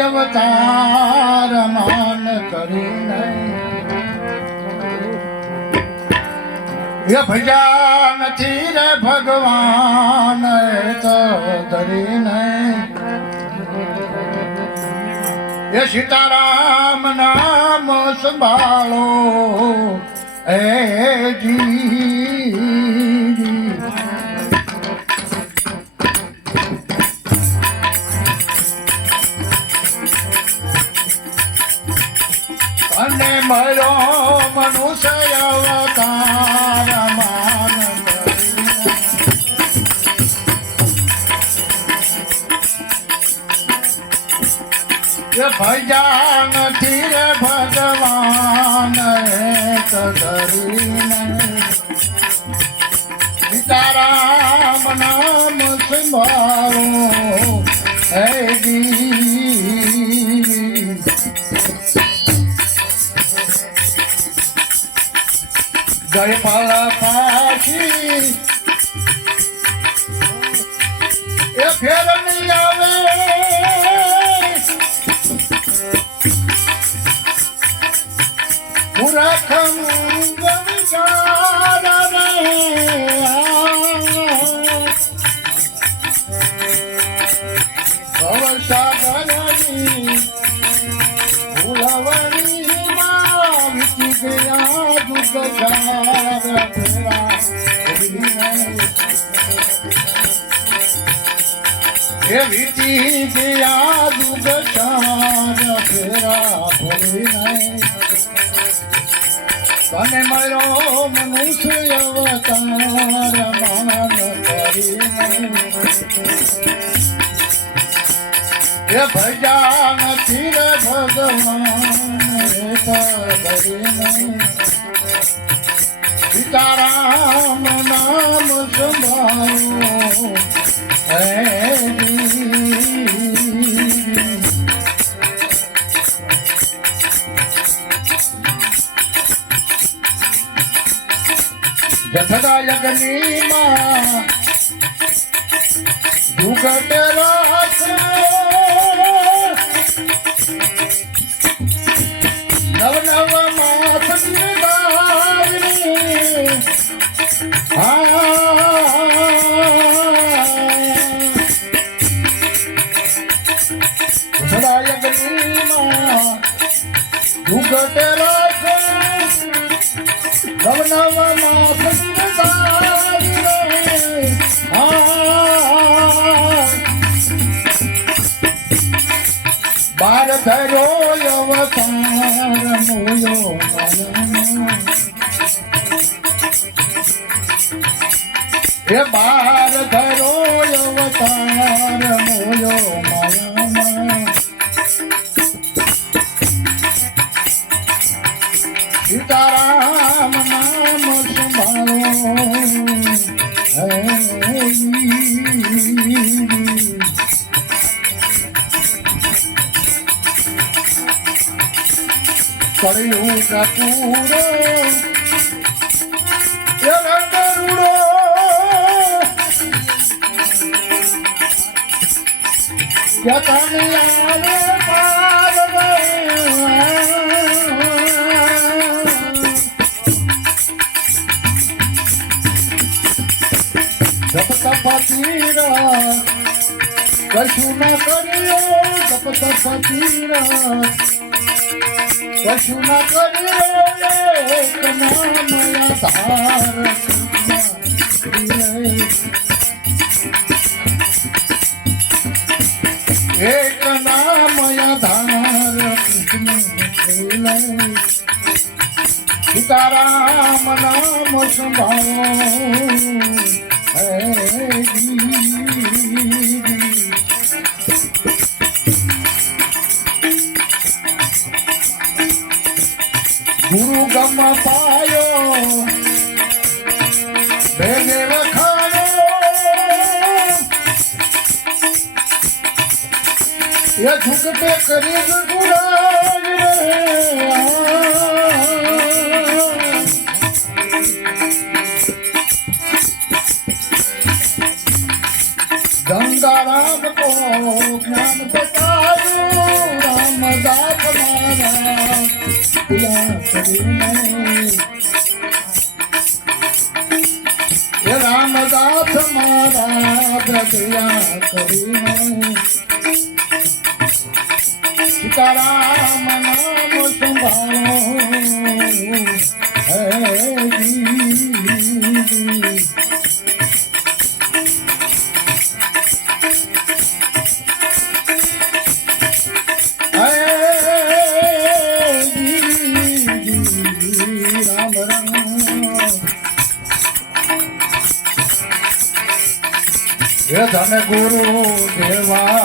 અવતાર માન કરીને. ભજા નથી રે ભગવાન તો ધરીને. એ સીતારામ નામ સંભાળો એ જી અને મળ્યો મનુષ્ય અવતાર માન ભજા નથી રે ભગવાન તો ધરી નહીં નામ જયપાલ પાછી એ ફેર નહીં આવે. મૂર્ખં વિચાર રે હે વીતી ગયા દુઃખ ચાર ફેરા ભરીને તને મળ્યો મનુષ્ય અવતાર માન કરીને એ ભજા નથી ભગવાન સીતારામ નામ સંભાળો. જથરા યજ્ઞની માં નવ માસ નિભાવી બાર ધરો અવતાર મોયો બાર સંભાળો હે કળિયું કપૂરો એ રંગરૂડો જતન આવે પીરા કશું ના કર્યો જપ તપ પીરા કશું ના કર્યો એક નામ આધાર એક નામ આધાર સીતારામ નામ સંભાળો. હે ગુરુ ગમ પાયો ભેગે વખાણો એ ઝુકટે કરી ગુરાજ ગંગારામ રામદાસ મારા પ્રતિયા કરીને સીતારામ નામ સંભાળો હે જી. ધન ગુરુ દેવા